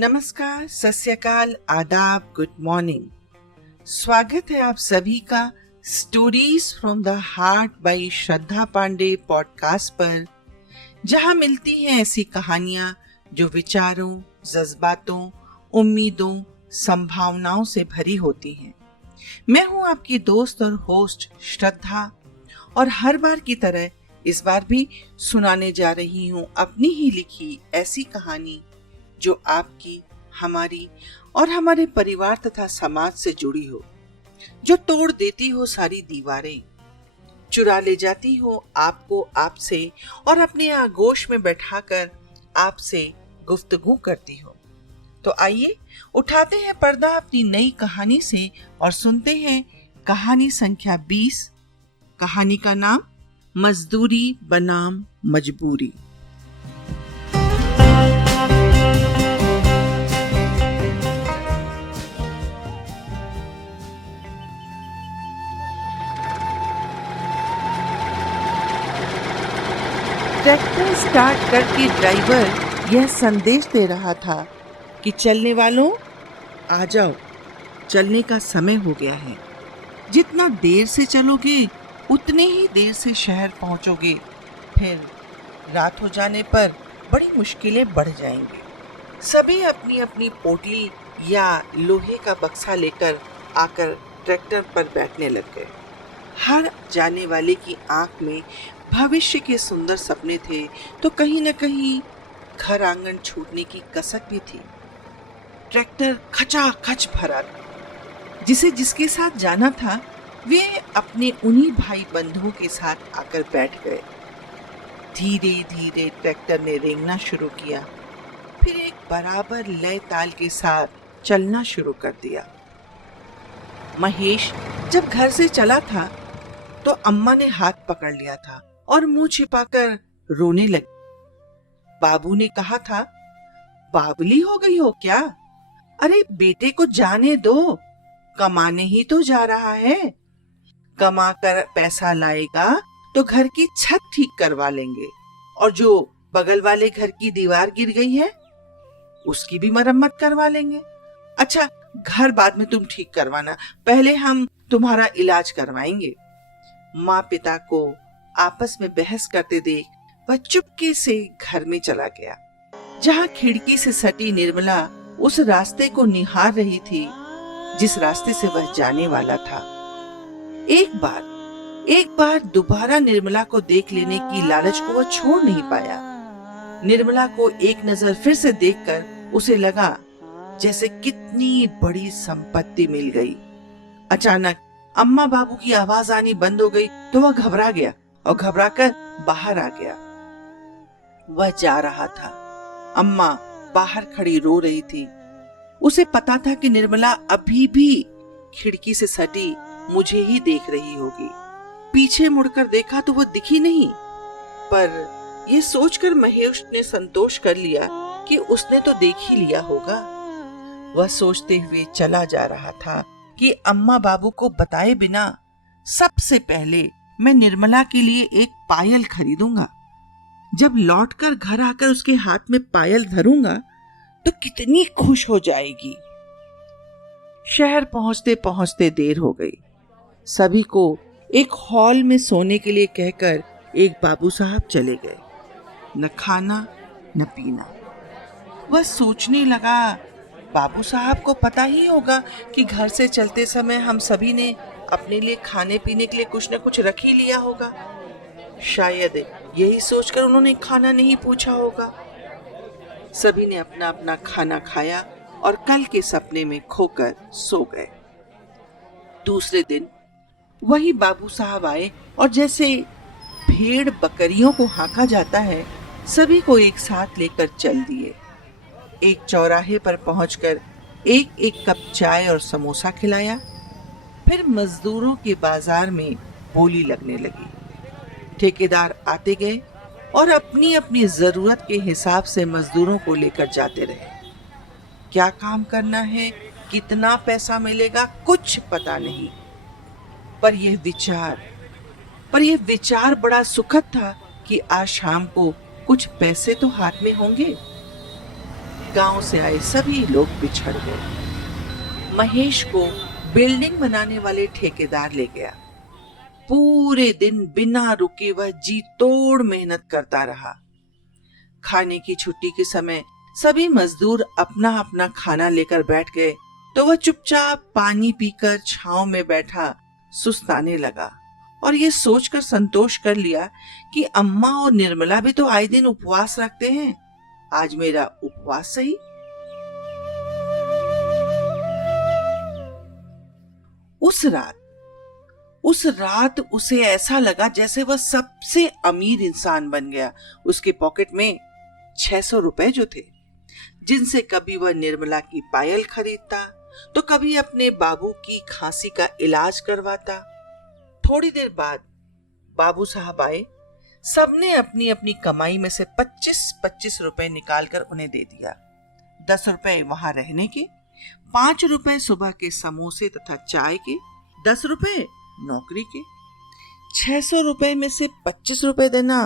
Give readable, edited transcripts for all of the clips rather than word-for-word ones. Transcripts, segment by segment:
नमस्कार, सत श्री अकाल, आदाब, गुड मॉर्निंग। स्वागत है आप सभी का stories from the heart by Shraddha Pandey podcast पर, जहां मिलती हैं ऐसी कहानियां जो विचारों, जज्बातों, उम्मीदों, संभावनाओं से भरी होती हैं। मैं हूं आपकी दोस्त और होस्ट श्रद्धा, और हर बार की तरह इस बार भी सुनाने जा रही हूं अपनी ही लिखी ऐसी कहानी जो आपकी, हमारी और हमारे परिवार तथा समाज से जुड़ी हो, जो तोड़ देती हो सारी दीवारें, चुरा ले जाती हो आपको आपसे और अपने आगोश में बैठाकर आपसे गुफ्तगू करती हो। तो आइए उठाते हैं पर्दा अपनी नई कहानी से और सुनते हैं कहानी संख्या 20। कहानी का नाम मजदूरी बनाम मजबूरी। ट्रैक्टर स्टार्ट करके ड्राइवर यह संदेश दे रहा था कि चलने वालों आ जाओ, चलने का समय हो गया है। जितना देर से चलोगे उतने ही देर से शहर पहुंचोगे, फिर रात हो जाने पर बड़ी मुश्किलें बढ़ जाएंगी। सभी अपनी अपनी पोटली या लोहे का बक्सा लेकर आकर ट्रैक्टर पर बैठने लग गए। हर जाने वाले की आंख में भविष्य के सुंदर सपने थे, तो कहीं न कहीं घर आंगन छूटने की कसक भी थी। ट्रैक्टर खचाखच भरा था। जिसे जिसके साथ जाना था वे अपने उन्हीं भाई बंधुओं के साथ आकर बैठ गए। धीरे धीरे ट्रैक्टर ने रेंगना शुरू किया, फिर एक बराबर लय ताल के साथ चलना शुरू कर दिया। महेश जब घर से चला था तो अम्मा ने हाथ पकड़ लिया था और मुंह छिपाकर रोने लगी। बाबू ने कहा था, बावली हो गई हो क्या? अरे बेटे को जाने दो, कमाने ही तो जा रहा है। कमा कर पैसा लाएगा तो घर की छत ठीक करवा लेंगे, और जो बगल वाले घर की दीवार गिर गई है उसकी भी मरम्मत करवा लेंगे। अच्छा, घर बाद में तुम ठीक करवाना, पहले हम तुम्हारा इलाज करवाएंगे। माँ पिता को आपस में बहस करते देख वह चुपके से घर में चला गया। जहाँ खिड़की से सटी निर्मला उस रास्ते को निहार रही थी जिस रास्ते से वह जाने वाला था। एक बार दोबारा निर्मला को देख लेने की लालच को वह छोड़ नहीं पाया। निर्मला को एक नजर फिर से देखकर उसे लगा जैसे कितनी बड़ी संपत्ति मिल गई। अचानक अम्मा बाबू की आवाज आनी बंद हो गई तो वह घबरा गया और घबराकर बाहर आ गया। वह जा रहा था। अम्मा बाहर खड़ी रो रही थी। उसे पता था कि निर्मला अभी भी खिड़की से सटी मुझे ही देख रही होगी। पीछे मुड़कर देखा तो वह दिखी नहीं, पर यह सोचकर महेश ने संतोष कर लिया कि उसने तो देख ही लिया होगा। वह सोचते हुए चला जा रहा था कि अम्मा बाबू को बताए बिना सबसे पहले मैं निर्मला के लिए एक पायल खरीदूंगा। जब लौटकर घर आकर उसके हाथ में पायल धरूंगा तो कितनी खुश हो जाएगी। शहर पहुंचते पहुंचते देर हो गई। सभी को एक हॉल में सोने के लिए कहकर एक बाबू साहब चले गए। न खाना न पीना। वह सोचने लगा, बाबू साहब को पता ही होगा कि घर से चलते समय हम सभी ने अपने लिए खाने पीने के लिए कुछ न कुछ रख ही लिया होगा। शायद यही सोचकर उन्होंने खाना नहीं पूछा होगा। सभी ने अपना अपना खाना खाया और कल के सपने में खोकर सो गए। दूसरे दिन वही बाबू साहब आए और जैसे भेड़ बकरियों को हाँका जाता है, सभी को एक साथ लेकर चल दिए। एक चौराहे पर पहुंचकर एक एक कप चाय और समोसा खिलाया। फिर मजदूरों के बाजार में बोली लगने लगी। ठेकेदार आते गए और अपनी अपनी जरूरत के हिसाब से मजदूरों को लेकर जाते रहे। क्या काम करना है, कितना पैसा मिलेगा, कुछ पता नहीं। पर यह विचार बड़ा सुखद था कि आज शाम को कुछ पैसे तो हाथ में होंगे। गांव से आए सभी लोग बिछड़ गए। महेश को बिल्डिंग बनाने वाले ठेकेदार ले गया। पूरे दिन बिना रुके वह जी तोड़ मेहनत करता रहा। खाने की छुट्टी के समय सभी मजदूर अपना अपना खाना लेकर बैठ गए तो वह चुपचाप पानी पीकर छांव में बैठा सुस्ताने लगा और ये सोचकर संतोष कर लिया कि अम्मा और निर्मला भी तो आए दिन उपवास रखते हैं, आज मेरा उपवास सही। उस रात उसे ऐसा लगा जैसे वह सबसे अमीर इंसान बन गया। उसके पॉकेट में 600 रुपए जो थे, जिनसे कभी वह निर्मला की पायल खरीदता तो कभी अपने बाबू की खांसी का इलाज करवाता। थोड़ी देर बाद बाबू साहब आए। सबने अपनी अपनी कमाई में से 25-25 रुपए निकालकर उन्हें दे दिया। 10 रुपए वहां रहने के, 5 रुपए सुबह के समोसे तथा चाय के, 10 रुपए नौकरी के। 600 रुपए में से 25 रुपए देना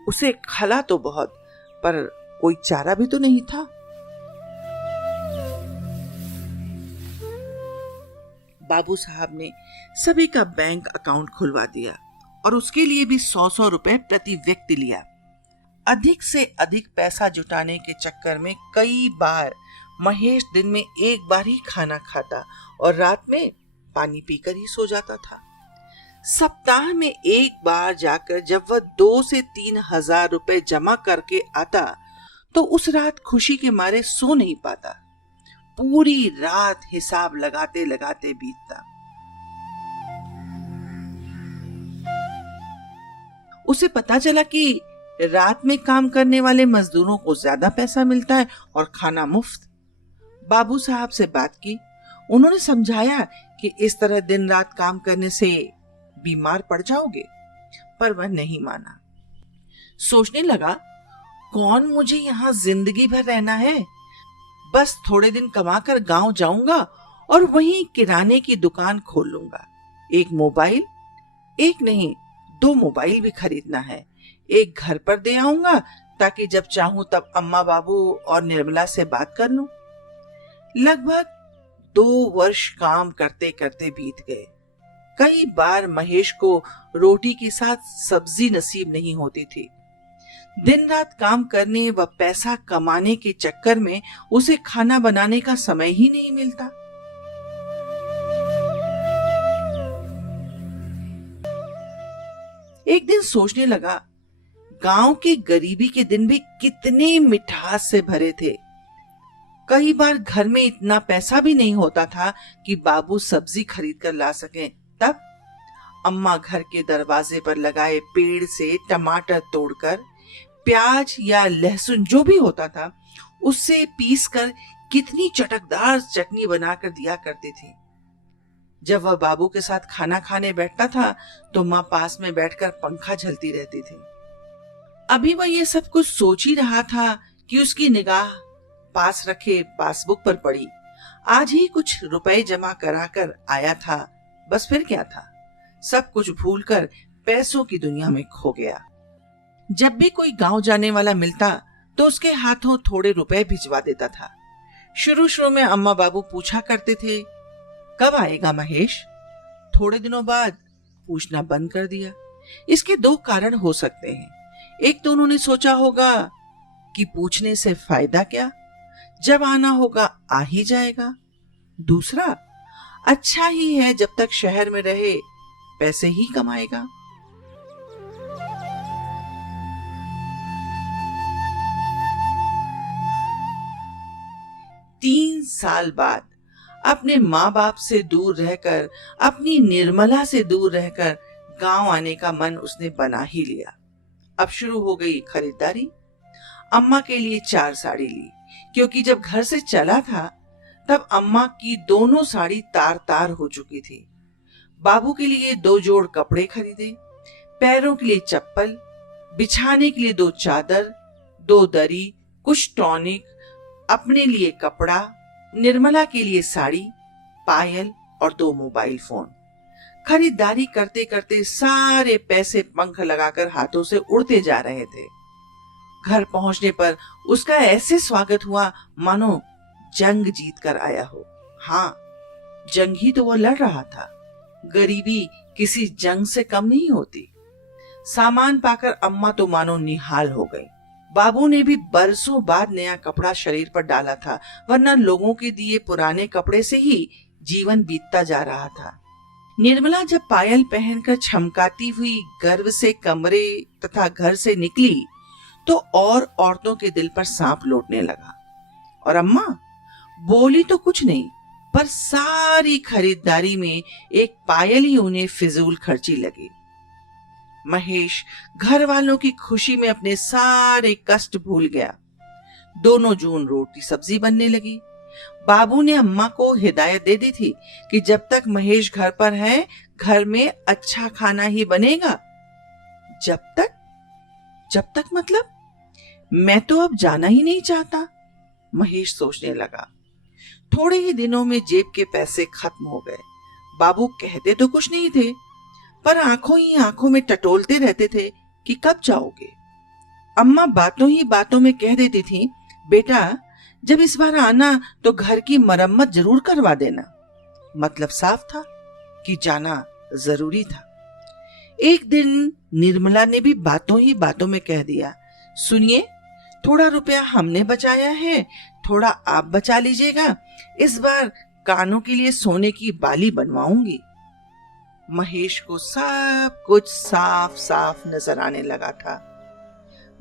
उसे खला तो बहुत, पर कोई चारा भी तो नहीं था। बाबू साहब ने सभी का बैंक अकाउंट खुलवा दिया और उसके लिए भी 100-100 रुपए प्रति व्यक्ति लिया। अधिक से अधिक पैसा जुटाने के चक्कर में कई बार महेश दिन में एक बार ही खाना खाता और रात में पानी पीकर ही सो जाता था। सप्ताह में एक बार जाकर जब वह 2 से 3 हजार रुपए जमा करके आता तो उस रात खुशी के मारे सो नहीं पाता। पूरी रात हिसाब लगाते लगाते बीतता। उसे पता चला कि रात में काम करने वाले मजदूरों को ज्यादा पैसा मिलता है और खाना मुफ्त। बाबू साहब से बात की। उन्होंने समझाया कि इस तरह दिन रात काम करने से बीमार पड़ जाओगे, पर वह नहीं माना। सोचने लगा, कौन मुझे यहाँ जिंदगी भर रहना है, बस थोड़े दिन कमाकर गांव जाऊंगा और वहीं किराने की दुकान खोल लूंगा। एक मोबाइल, एक नहीं 2 मोबाइल भी खरीदना है। एक घर पर दे आऊंगा ताकि जब चाहूं तब अम्मा बाबू और निर्मला से बात कर लूं। लगभग 2 वर्ष काम करते करते बीत गए। कई बार महेश को रोटी के साथ सब्जी नसीब नहीं होती थी। दिन रात काम करने व पैसा कमाने के चक्कर में उसे खाना बनाने का समय ही नहीं मिलता। एक दिन सोचने लगा, गांव के गरीबी के दिन भी कितने मिठास से भरे थे। कई बार घर में इतना पैसा भी नहीं होता था कि बाबू सब्जी खरीद कर ला सकें। तब अम्मा घर के दरवाजे पर लगाए पेड़ से टमाटर तोड़कर, प्याज या लहसुन जो भी होता था उससे पीसकर कितनी चटकदार चटनी बनाकर दिया करती थी। जब वह बाबू के साथ खाना खाने बैठता था तो माँ पास में बैठकर पंखा झलती रहती थी। अभी वह ये सब कुछ सोच ही रहा था कि उसकी निगाह पास रखे पासबुक पर पड़ी। आज ही कुछ रुपए जमा कराकर आया था, बस फिर क्या था, सब कुछ भूलकर पैसों की दुनिया में खो गया। जब भी कोई गांव जाने वाला मिलता तो उसके हाथों थोड़े रुपए भिजवा देता था। शुरू शुरू में अम्मा बाबू पूछा करते थे, कब आएगा महेश? थोड़े दिनों बाद पूछना बंद कर दिया। इसके 2 कारण हो सकते हैं। एक तो उन्होंने सोचा होगा कि पूछने से फायदा क्या, जब आना होगा आ ही जाएगा। दूसरा, अच्छा ही है जब तक शहर में रहे पैसे ही कमाएगा। तीन साल बाद अपने माँ बाप से दूर रहकर, अपनी निर्मला से दूर रहकर गांव आने का मन उसने बना ही लिया। अब शुरू हो गई खरीदारी। अम्मा के लिए 4 साड़ी ली, क्योंकि जब घर से चला था तब अम्मा की दोनों साड़ी तार तार हो चुकी थी। बाबू के लिए 2 जोड़ कपड़े खरीदे, पैरों के लिए चप्पल, बिछाने के लिए 2 चादर, 2 दरी, कुछ टॉनिक, अपने लिए कपड़ा, निर्मला के लिए साड़ी, पायल और 2 मोबाइल फोन। खरीदारी करते करते सारे पैसे पंख लगाकर हाथों से उड़ते जा रहे थे। घर पहुंचने पर उसका ऐसे स्वागत हुआ मानो जंग जीत कर आया हो। हाँ, जंग ही तो वो लड़ रहा था। गरीबी किसी जंग से कम नहीं होती। सामान पाकर अम्मा तो मानो निहाल हो गई। बाबू ने भी बरसों बाद नया कपड़ा शरीर पर डाला था, वरना लोगों के दिए पुराने कपड़े से ही जीवन बीतता जा रहा था। निर्मला जब पायल पहनकर छमकाती हुई गर्व से कमरे तथा घर से निकली तो और औरतों के दिल पर सांप लौटने लगा। और अम्मा बोली तो कुछ नहीं, पर सारी खरीदारी में एक पायल ही उन्हें फिजूल खर्ची लगी। महेश घर वालों की खुशी में अपने सारे कष्ट भूल गया। दोनों जून रोटी सब्जी बनने लगी। बाबू ने अम्मा को हिदायत दे दी थी कि जब तक महेश घर पर है, घर में अच्छा खाना ही बनेगा। जब तक मतलब मैं तो अब जाना ही नहीं चाहता, महेश सोचने लगा। थोड़े ही दिनों में जेब के पैसे खत्म हो गए। बाबू कहते तो कुछ नहीं थे, पर आंखों ही आंखों में टटोलते रहते थे कि कब जाओगे। अम्मा बातों ही बातों में कह देती थी, बेटा जब इस बार आना तो घर की मरम्मत जरूर करवा देना। मतलब साफ था कि जाना जरूरी था। एक दिन निर्मला ने भी बातों ही बातों में कह दिया, सुनिए, थोड़ा रुपया हमने बचाया है, थोड़ा आप बचा लीजिएगा। इस बार कानों के लिए सोने की बाली बनवाऊंगी। महेश को सब कुछ साफ साफ नजर आने लगा था।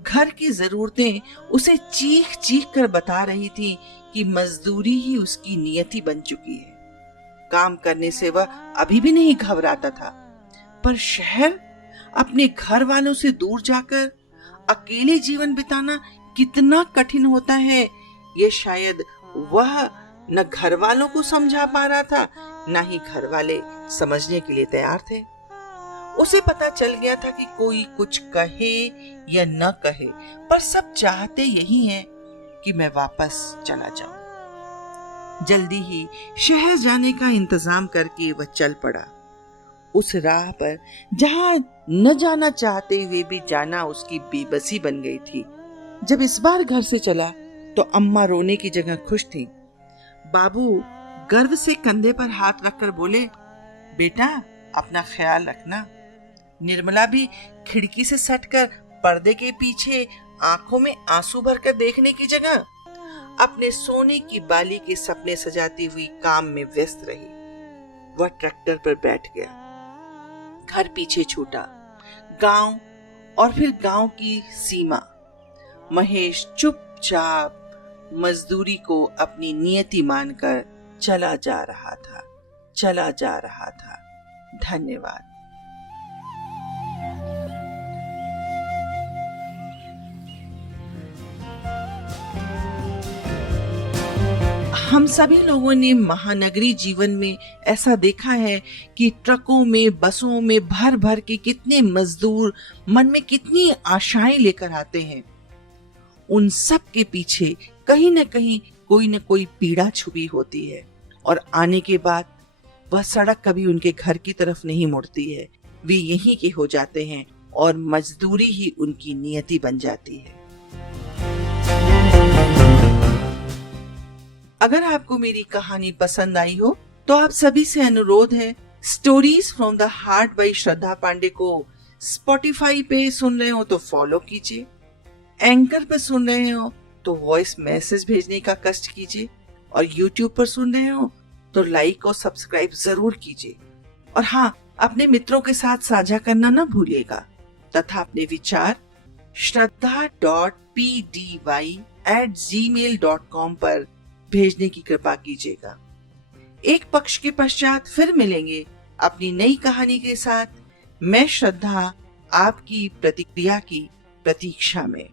घर की जरूरतें उसे चीख चीख कर बता रही थी कि मजदूरी ही उसकी नियति बन चुकी है। काम करने से वह अभी भी नहीं घबराता था, पर शहर, अपने घर वालों से दूर जाकर अकेले जीवन बिताना कितना कठिन होता है, ये शायद वह न घर वालों को समझा पा रहा था, न ही घर वाले समझने के लिए तैयार थे। उसे पता चल गया था कि कोई कुछ कहे या न कहे, पर सब चाहते यही हैं कि मैं वापस चला जाऊं। जल्दी ही शहर जाने का इंतजाम करके वह चल पड़ा। उस राह पर जहां न जाना चाहते हुए भी जाना उसकी बेबसी बन गई थी। जब इस बार घर से चला तो अम्मा रोने की जगह खुश थी। बाबू गर्व से कंधे पर हाथ रखकर बोले, बेटा अपना ख्याल रखना। निर्मला भी खिड़की से सटकर पर्दे के पीछे आंखों में आंसू भरकर देखने की जगह अपने सोने की बाली के सपने सजाती हुई काम में व्यस्त रही। वह ट्रैक्टर पर बैठ गया। घर पीछे छूटा, गांव और फिर गांव की सीमा। महेश चुपचाप मजदूरी को अपनी नियति मानकर चला जा रहा था। धन्यवाद। हम सभी लोगों ने महानगरी जीवन में ऐसा देखा है कि ट्रकों में, बसों में भर भर के कितने मजदूर मन में कितनी आशाएं लेकर आते हैं। उन सब के पीछे कहीं न कहीं कोई न कोई पीड़ा छुपी होती है, और आने के बाद वह सड़क कभी उनके घर की तरफ नहीं मुड़ती है। वे यहीं के हो जाते हैं और मजदूरी ही उनकी नियति बन जाती है। अगर आपको मेरी कहानी पसंद आई हो तो आप सभी से अनुरोध है, stories from the heart by Shraddha Pandey को स्पॉटिफाई पे सुन रहे हो तो फॉलो कीजिए, एंकर पे सुन रहे हो तो वॉइस मैसेज भेजने का कष्ट कीजिए, और यूट्यूब पर सुन रहे हो तो लाइक और सब्सक्राइब जरूर कीजिए। और हाँ, अपने मित्रों के साथ साझा करना ना भूलिएगा, तथा अपने विचार shraddha.pdy@gmail.com पर भेजने की कृपा कीजिएगा। एक पक्ष के पश्चात फिर मिलेंगे अपनी नई कहानी के साथ। मैं श्रद्धा आपकी प्रतिक्रिया की प्रतीक्षा में।